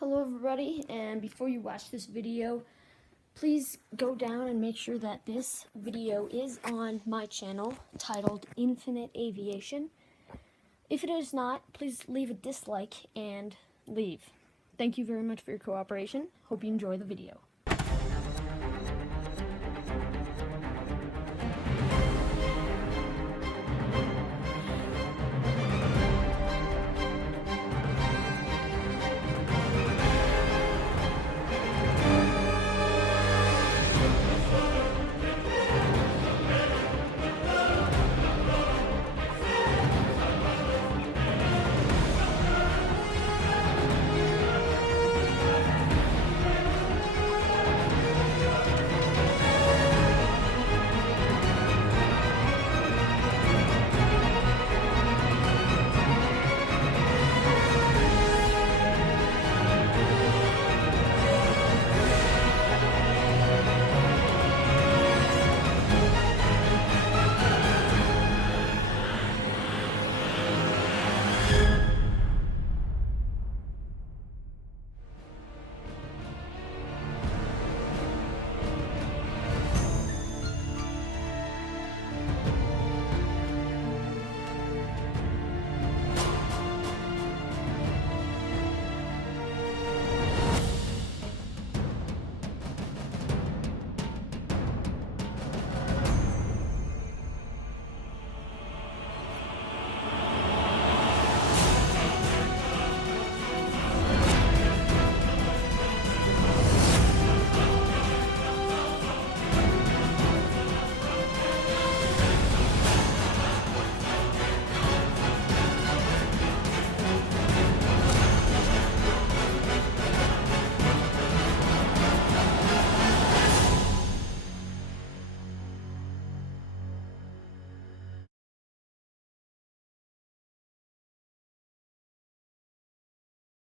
Hello everybody, and before you watch this video, please go down and make sure that this video is on my channel titled Infinite Aviation. If it is not, please leave a dislike and leave. Thank you very much for your cooperation. Hope you enjoy the video.